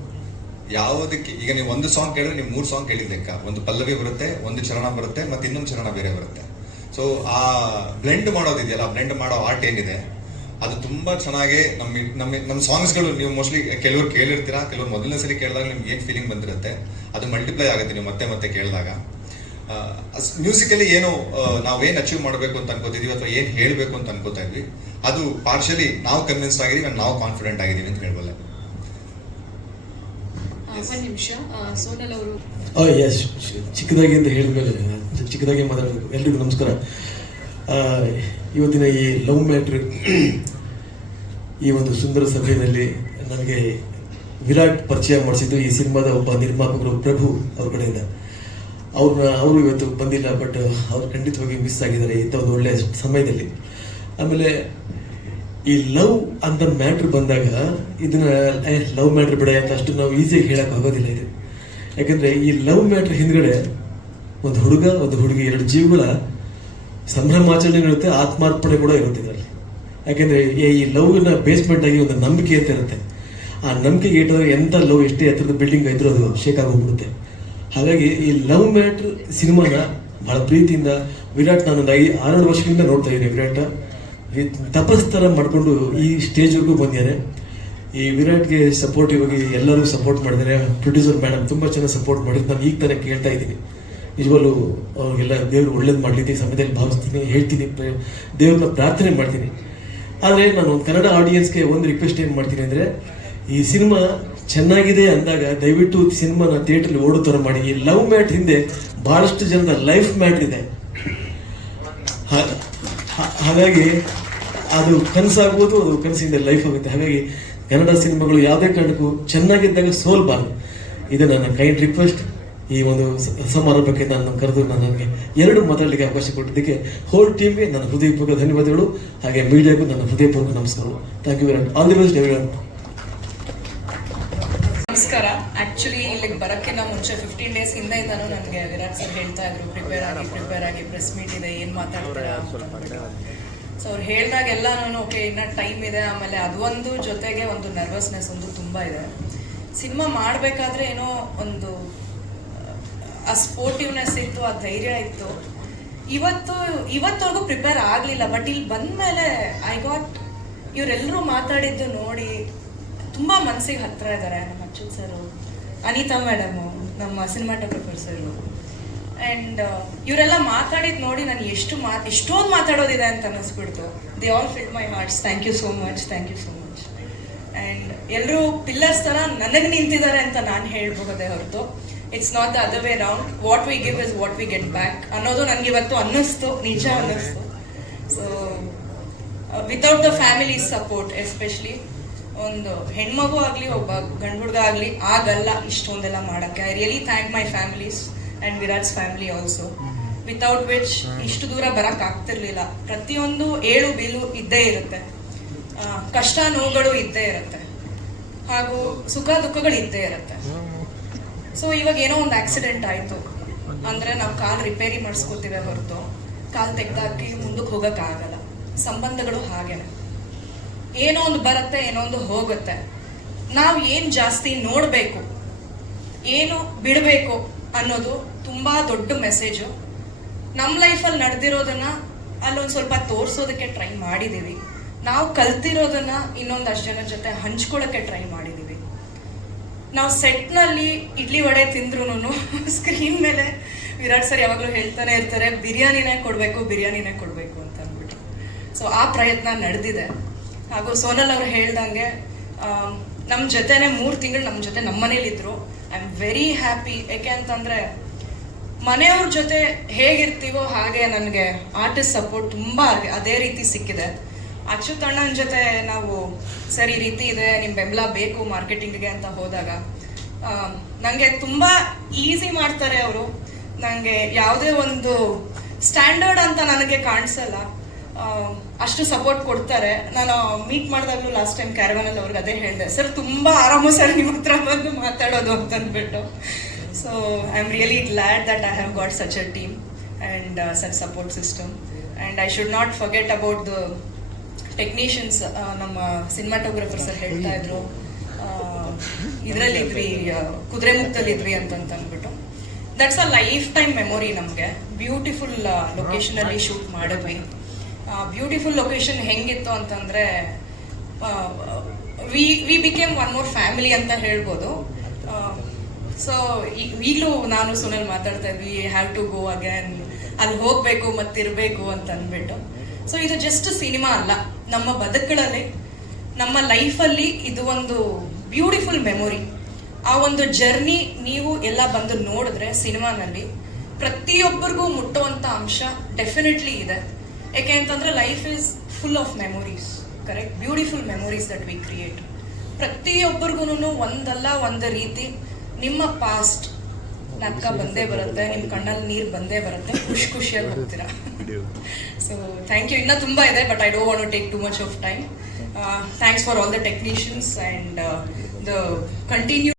ಯಾವುದಕ್ಕೆ, ಈಗ ನೀವು ಒಂದು ಸಾಂಗ್ ಕೇಳಿದ್ರೆ ನೀವು ಮೂರು ಸಾಂಗ್ ಕೇಳಿದ ಲೆಕ್ಕ. ಒಂದು ಪಲ್ಲವಿ ಬರುತ್ತೆ, ಒಂದು ಚರಣ ಬರುತ್ತೆ, ಮತ್ತೆ ಇನ್ನೊಂದು ಚರಣ ಬೇರೆ ಬರುತ್ತೆ. ಸೊ ಆ ಬ್ಲೆಂಡ್ ಮಾಡೋದಿದೆಯಲ್ಲ ಬ್ಲೆಂಡ್ ಮಾಡೋ ಆರ್ಟ್ ಏನಿದೆ, ಅದು ತುಂಬಾ ಚೆನ್ನಾಗಿ ನಮ್ಮ ನಮ್ಮ ನಮ್ಮ ಸಾಂಗ್ಸ್ಗಳು ನೀವು ಮೋಸ್ಟ್ಲಿ ಕೆಲವರು ಕೇಳಿರ್ತೀರಾ, ಕೆಲವರು ಮೊದಲನೇ ಸರಿ ಕೇಳಿದಾಗ ನಿಮ್ಗೆ ಏನು ಫೀಲಿಂಗ್ ಬಂದಿರುತ್ತೆ, ಅದು ಮಲ್ಟಿಪ್ಲೈ ಆಗುತ್ತೆ ನೀವು ಮತ್ತೆ ಮತ್ತೆ ಕೇಳಿದಾಗ. ಮ್ಯೂಸಿಕಲಿ ಏನು ನಾವೇನು ಅಚೀವ್ ಮಾಡಬೇಕು ಅಂತ ಅನ್ಕೋತಿದೀವಿ ಅಥವಾ ಏನು ಹೇಳಬೇಕು ಅಂತ ಅನ್ಕೋತಾ ಇದ್ವಿ ಅದು ಪಾರ್ಷಲಿ ನಾವು ಕನ್ವಿನ್ಸ್ ಆಗಿದೀವಿ ನಾವು ಕಾನ್ಫಿಡೆಂಟ್ ಆಗಿದ್ದೀವಿ ಅಂತ ಹೇಳಬಲ್ಲ ಎಸ್ ಚಿಕ್ಕದಾಗಿ ಅಂತ ಹೇಳಿದ್ಮೇಲೆ ಚಿಕ್ಕದಾಗಿ ಮಾತಾಡಬೇಕು. ಎಲ್ರಿಗೂ ನಮಸ್ಕಾರ. ಆ, ಇವತ್ತಿನ ಈ ಲವ್ ಮ್ಯಾಟ್ರಿ ಈ ಒಂದು ಸುಂದರ ಸಭೆಯಲ್ಲಿ ನನಗೆ ವಿರಾಟ್ ಪರಿಚಯ ಮಾಡಿಸಿದ್ದು ಈ ಸಿನಿಮಾದ ಒಬ್ಬ ನಿರ್ಮಾಪಕರು ಪ್ರಭು ಅವ್ರ ಕಡೆಯಿಂದ. ಅವ್ರನ್ನ ಅವರು ಇವತ್ತು ಬಂದಿಲ್ಲ ಬಟ್ ಅವ್ರು ಖಂಡಿತವಾಗಿ ಮಿಸ್ ಆಗಿದ್ದಾರೆ ಇಂಥ ಒಂದು ಒಳ್ಳೆಯ ಸಮಯದಲ್ಲಿ. ಆಮೇಲೆ ಈ ಲವ್ ಅಂತ ಮ್ಯಾಟ್ರ್ ಬಂದಾಗ ಇದನ್ನ ಲವ್ ಮ್ಯಾಟ್ರ್ ಬಿಡ ಅಂತ ಅಷ್ಟು ನಾವು ಈಸಿಯಾಗಿ ಹೇಳಕ್ ಆಗೋದಿಲ್ಲ ಇದು. ಯಾಕಂದ್ರೆ ಈ ಲವ್ ಮ್ಯಾಟ್ರ್ ಹಿಂದ್ಗಡೆ ಒಂದು ಹುಡುಗ, ಒಂದು ಹುಡುಗಿ, ಎರಡು ಜೀವಗಳ ಸಂಭ್ರಮಾಚರಣೆ ಇರುತ್ತೆ, ಆತ್ಮಾರ್ಪಣೆ ಕೂಡ ಇರುತ್ತೆ ಇದರಲ್ಲಿ. ಯಾಕಂದ್ರೆ ಈ- ಲವ್ನ ಬೇಸ್ಮೆಂಟ್ ಆಗಿ ಒಂದು ನಂಬಿಕೆ ಅಂತ ಇರುತ್ತೆ. ಆ ನಂಬಿಕೆಗೆ ಇಟ್ಟರೆ ಎಂಥ ಲವ್ ಎಷ್ಟೇ ಎತ್ತರದ ಬಿಲ್ಡಿಂಗ್ ಇದ್ರೂ ಅದು ಶೇಕ್ ಆಗೋಗ್ಬಿಡುತ್ತೆ ಹಾಗಾಗಿ ಈ ಲವ್ ಮ್ಯಾಟ್ರ್ ಸಿನಿಮಾನ ಬಹಳ ಪ್ರೀತಿಯಿಂದ ವಿರಾಟ್ ನಾನು ಐ ಆರೇಳು ವರ್ಷದಿಂದ ನೋಡ್ತಾ ಇದ್ದೀನಿ ವಿರಾಟ್. ಈ ತಪಸ್ ಥರ ಮಾಡಿಕೊಂಡು ಈ ಸ್ಟೇಜ್ವರೆಗೂ ಬಂದಿದ್ದಾರೆ. ಈ ವಿರಾಟ್ಗೆ ಸಪೋರ್ಟಿವ್ ಆಗಿ ಎಲ್ಲರೂ ಸಪೋರ್ಟ್ ಮಾಡಿದ್ದಾರೆ. ಪ್ರೊಡ್ಯೂಸರ್ ಮೇಡಮ್ ತುಂಬ ಚೆನ್ನಾಗಿ ಸಪೋರ್ಟ್ ಮಾಡಿದ್ರು. ನಾನು ಈಗ ತಾನೇ ಕೇಳ್ತಾ ಇದ್ದೀನಿ. ನಿಜವಾಗ್ಲೂ ಅವ್ರಿಗೆಲ್ಲ ದೇವರು ಒಳ್ಳೇದು ಮಾಡಲಿದ್ದೆ ಸಮಯದಲ್ಲಿ ಭಾವಿಸ್ತೀನಿ, ಹೇಳ್ತೀನಿ ದೇವ್ರನ್ನ ಪ್ರಾರ್ಥನೆ ಮಾಡ್ತೀನಿ. ಆದರೆ ನಾನು ಒಂದು ಕನ್ನಡ ಆಡಿಯನ್ಸ್ಗೆ ಒಂದು ರಿಕ್ವೆಸ್ಟ್ ಏನು ಮಾಡ್ತೀನಿ ಅಂದರೆ, ಈ ಸಿನಿಮಾ ಚೆನ್ನಾಗಿದೆ ಅಂದಾಗ ದಯವಿಟ್ಟು ಸಿನಿಮಾನ ಥಿಯೇಟ್ರಲ್ಲಿ ಓಡೋ ಥರ ಮಾಡಿ. ಈ ಲವ್ ಮ್ಯಾಟ್ ಹಿಂದೆ ಬಹಳಷ್ಟು ಜನದ ಲೈಫ್ ಮ್ಯಾಟ್ ಇದೆ. ಹಾಗಾಗಿ ಅದು ಕನಸಾಗ್ಬೋದು, ಅದು ಕನಸಿಂದ ಲೈಫ್ ಆಗುತ್ತೆ. ಹಾಗಾಗಿ ಕನ್ನಡ ಸಿನಿಮಾಗಳು ಯಾವುದೇ ಕಾರಣಕ್ಕೂ ಚೆನ್ನಾಗಿದ್ದಾಗ ಸೋಲ್ಬಾರ್ದು. ಇದು ನನ್ನ ಕೈಂಡ್ ರಿಕ್ವೆಸ್ಟ್ ಈ ಒಂದು ಸಮಾರಂಭಕ್ಕೆ ನಾನು ಕರೆದು, ನಾನು ನನಗೆ ಎರಡು ಮಾತಾಡಲಿಕ್ಕೆ ಅವಕಾಶ ಕೊಟ್ಟಿದ್ದಕ್ಕೆ ಹೋಲ್ ಟೀಮ್ಗೆ ನನ್ನ ಹೃದಯಪೂರ್ವಕ ಧನ್ಯವಾದಗಳು. ಹಾಗೆ ಮೀಡಿಯಾಗೂ ನನ್ನ ಹೃದಯಪೂರ್ವಕ ನಮಸ್ಕಾರಗಳು. Thank you very much all the best everyone ನಮಸ್ಕಾರ ಆಕ್ಚುಲಿ ಇಲ್ಲಿಗೆ ಬರೋಕ್ಕಿಂತ ಮುಂಚೆ ಫಿಫ್ಟೀನ್ ಡೇಸ್ ಹಿಂದೆಯಿಂದನೂ ನನಗೆ ವಿರಾಟ್ ಸರ್ ಹೇಳ್ತಾ ಇದ್ರು ಪ್ರಿಪೇರ್ ಆಗಿ ಪ್ರಿಪೇರ್ ಆಗಿ ಪ್ರೆಸ್ ಮೀಟ್ ಇದೆ ಏನು ಮಾತಾಡ್ತೀರಾ ಸೊ ಅವ್ರು ಹೇಳಿದಾಗೆಲ್ಲ ನಾನು ಓಕೆ ಇನ್ನ ಟೈಮ್ ಇದೆ ಆಮೇಲೆ ಅದೊಂದು ಜೊತೆಗೆ ಒಂದು ನರ್ವಸ್ನೆಸ್ ಒಂದು ತುಂಬ ಇದೆ. ಸಿನಿಮಾ ಮಾಡಬೇಕಾದ್ರೆ ಏನೋ ಒಂದು ಆ ಸ್ಪೋರ್ಟಿವ್ನೆಸ್ ಇತ್ತು ಆ ಧೈರ್ಯ ಇತ್ತು. ಇವತ್ತು ಇವತ್ತವರೆಗೂ ಪ್ರಿಪೇರ್ ಆಗಲಿಲ್ಲ ಬಟ್ ಇಲ್ಲಿ ಬಂದಮೇಲೆ ಐ ಗಾಟ್ ಇವರೆಲ್ಲರೂ ಮಾತಾಡಿದ್ದು ನೋಡಿ ತುಂಬ ಮನಸ್ಸಿಗೆ ಹತ್ತಿರ ಇದ್ದಾರೆ ನಮ್ಮ ಅಚ್ಯುತ್ ಸರು ಅನಿತಾ ಮೇಡಮು ನಮ್ಮ ಸಿನಿಮಾಟೋಗ್ರಫರ್ ಸರು ಆ್ಯಂಡ್ ಇವರೆಲ್ಲ ಮಾತಾಡಿದ್ದು ನೋಡಿ ನಾನು ಎಷ್ಟು ಮಾತು ಎಷ್ಟೊಂದು ಮಾತಾಡೋದಿದೆ ಅಂತ ಅನ್ನಿಸ್ಬಿಡ್ತು. They all fill my hearts thank you so much thank you so much and ಎಲ್ಲರೂ ಪಿಲ್ಲರ್ಸ್ ಥರ ನನಗೆ ನಿಂತಿದ್ದಾರೆ ಅಂತ ನಾನು ಹೇಳ್ಬಹುದೇ ಹೊರತು. It's not the other way round what we give is what we get back ಅನ್ನೋದು ನನಗೆ ಇವತ್ತು ಅನ್ನಿಸ್ತು. ನಿಜ ಅನ್ನಿಸ್ತು. So without the family support especially ಒಂದು ಹೆಣ್ಮಗು ಆಗಲಿ ಒಬ್ಬ ಗಂಡು ಹುಡುಗ ಆಗಲಿ ಆಗಲ್ಲ ಇಷ್ಟೊಂದೆಲ್ಲ ಮಾಡೋಕ್ಕೆ. I really thank my families and Virat's family also without which ಇಷ್ಟು ದೂರ ಬರಕ್ ಆಗ್ತಿರ್ಲಿಲ್ಲ. ಪ್ರತಿಯೊಂದು ಏಳು ಬೀಳು ಇದ್ದೇ ಇರುತ್ತೆ. ಕಷ್ಟ ನೋವುಗಳು ಇದ್ದೇ ಇರುತ್ತೆ. ಹಾಗೂ ಸುಖ ದುಃಖಗಳು ಇದ್ದೇ ಇರುತ್ತೆ. ಸೊ ಇವಾಗ ಏನೋ ಒಂದು ಆಕ್ಸಿಡೆಂಟ್ ಆಯಿತು. ಅಂದ್ರೆ ನಾವು ಕಾಲ್ ರಿಪೇರಿ ಮಾಡಿಸ್ಕೊತೀವಿ ಹೊರತು. ಕಾಲ್ ತೆಗ್ದಾಕಿ ಮುಂದಕ್ಕೆ ಹೋಗಕ್ ಆಗಲ್ಲ ಸಂಬಂಧಗಳು ಹಾಗೇನೆ. ಏನೋ ಒಂದು ಬರುತ್ತೆ, ಏನೋ ಒಂದು ಹೋಗುತ್ತೆ. ನಾವು ಏನು ಜಾಸ್ತಿ ನೋಡಬೇಕು, ಏನು ಬಿಡಬೇಕು ಅನ್ನೋದು ತುಂಬಾ ದೊಡ್ಡ ಮೆಸೇಜು ನಮ್ಮ ಲೈಫಲ್ಲಿ ನಡೆದಿರೋದನ್ನ ಅಲ್ಲೊಂದು ಸ್ವಲ್ಪ ತೋರಿಸೋದಕ್ಕೆ ಟ್ರೈ ಮಾಡಿದೀವಿ. ನಾವು ಕಲ್ತಿರೋದನ್ನ ಇನ್ನೊಂದಷ್ಟು ಜನ ಜೊತೆ ಹಂಚ್ಕೊಳ್ಳೋಕ್ಕೆ ಟ್ರೈ ಮಾಡಿದೀವಿ. ನಾವು ಸೆಟ್ನಲ್ಲಿ ಇಡ್ಲಿ ವಡೆ ತಿಂದ್ರೂ ಸ್ಕ್ರೀನ್ ಮೇಲೆ ವಿರಾಟ್ ಸರ್ ಯಾವಾಗಲೂ ಹೇಳ್ತಾನೆ ಇರ್ತಾರೆ, ಬಿರಿಯಾನಿನೇ ಕೊಡಬೇಕು ಬಿರಿಯಾನಿನೇ ಕೊಡಬೇಕು ಅಂತ ಅಂದ್ಬಿಟ್ಟು. ಸೊ ಆ ಪ್ರಯತ್ನ ನಡೆದಿದೆ. ಹಾಗೂ ಸೋನಲ್ ಅವರು ಹೇಳ್ದಂಗೆ ನಮ್ಮ ಜೊತೆನೆ ಮೂರು ತಿಂಗಳು ನಮ್ಮ ಜೊತೆ ನಮ್ಮ ಮನೇಲಿದ್ರು. ಐ ಆಮ್ ವೆರಿ ಹ್ಯಾಪಿ ಯಾಕೆ ಅಂತಂದ್ರೆ, ಮನೆಯವ್ರ ಜೊತೆ ಹೇಗಿರ್ತೀವೋ ಹಾಗೆ ನನಗೆ ಆರ್ಟಿಸ್ಟ್ ಸಪೋರ್ಟ್ ತುಂಬ ಅದೇ ರೀತಿ ಸಿಕ್ಕಿದೆ. ಅಚ್ಯುತ್ ಅಣ್ಣನ ಜೊತೆ ನಾವು, ಸರಿ ರೀತಿ ಇದೆ ನಿಮ್ಮ ಬೆಂಬಲ ಬೇಕು ಮಾರ್ಕೆಟಿಂಗ್ಗೆ ಅಂತ ಹೋದಾಗ ನನಗೆ ತುಂಬ ಈಸಿ ಮಾಡ್ತಾರೆ ಅವರು. ನನಗೆ ಯಾವುದೇ ಒಂದು ಸ್ಟ್ಯಾಂಡರ್ಡ್ ಅಂತ ನನಗೆ ಕಾಣಿಸಲ್ಲ. ಅಷ್ಟು ಸಪೋರ್ಟ್ ಕೊಡ್ತಾರೆ. ನಾನು ಮೀಟ್ ಮಾಡಿದಾಗಲೂ ಲಾಸ್ಟ್ ಟೈಮ್ ಕ್ಯಾರವನಲ್ಲಿ ಅವ್ರಿಗೆ ಅದೇ ಹೇಳಿದೆ ಸರ್ ತುಂಬಾ ಆರಾಮ ಸರ್ ನಿಮ್ಮ ಹತ್ರ ಬಂದು ಮಾತಾಡೋದು ಅಂತ ಅಂದ್ಬಿಟ್ಟು. So I am really glad that I have got such a team and such support system and I should not forget about the technicians ನಮ್ಮ ಸಿನಿಮಾಟೋಗ್ರಫರ್ ಸರ್ ಹೇಳ್ತಾ ಇದ್ರು. ಇದ್ರಲ್ಲಿ ಇದ್ರಿ ಕುದುರೆ ಮುಕ್ತಲ್ಲಿ ಇದ್ವಿ ಅಂತಂತ ಅಂದ್ಬಿಟ್ಟು. That's a lifetime memory ನಮಗೆ ಬ್ಯೂಟಿಫುಲ್ ಲೊಕೇಶನ್ ಅಲ್ಲಿ ಶೂಟ್ ಮಾಡಿದ್ವಿ. ಬ್ಯೂಟಿಫುಲ್ ಲೊಕೇಶನ್ ಹೆಂಗಿತ್ತು ಅಂತಂದ್ರೆ we we became one more family ಅಂತ ಹೇಳ್ಬೋದು. ಸೊ ಈಗಲೂ ನಾನು ಸುನಲ್ ಮಾತಾಡ್ತಾ ಇದ್ವಿ ಹ್ಯಾವ್ ಟು ಗೋ ಅಗೇನ್ ಅಲ್ಲಿ ಹೋಗ್ಬೇಕು, ಮತ್ತಿರ್ಬೇಕು ಅಂತ ಅಂದ್ಬಿಟ್ಟು. ಸೊ ಇದು ಜಸ್ಟ್ ಸಿನಿಮಾ ಅಲ್ಲ. ನಮ್ಮ ಬದುಕುಗಳಲ್ಲಿ, ನಮ್ಮ ಲೈಫಲ್ಲಿ ಇದು ಒಂದು ಬ್ಯೂಟಿಫುಲ್ ಮೆಮೊರಿ ಆ ಒಂದು ಜರ್ನಿ ನೀವು ಎಲ್ಲ ಬಂದು ನೋಡಿದ್ರೆ ಸಿನಿಮಾನಲ್ಲಿ ಪ್ರತಿಯೊಬ್ಬರಿಗೂ ಮುಟ್ಟುವಂಥ ಅಂಶ ಡೆಫಿನೆಟ್ಲಿ ಇದೆ. ಯಾಕೆ ಅಂತಂದ್ರೆ life is full of memories correct beautiful memories that we create ಪ್ರತಿಯೊಬ್ಬರಿಗೂ ಒಂದಲ್ಲ ಒಂದು ರೀತಿ ನಿಮ್ಮ ಪಾಸ್ಟ್ ನಕ್ಕ ಬಂದೇ ಬರುತ್ತೆ ನಿಮ್ಮ ಕಣ್ಣಲ್ಲಿ ನೀರು ಬಂದೇ ಬರುತ್ತೆ ಖುಷಿ ಖುಷಿಯಾಗಿ ಹೋಗ್ತೀರಾ ಸೊ ಥ್ಯಾಂಕ್ ಯು ಇನ್ನೂ ತುಂಬ ಇದೆ but I don't want take too much of time thanks for all the technicians and the continue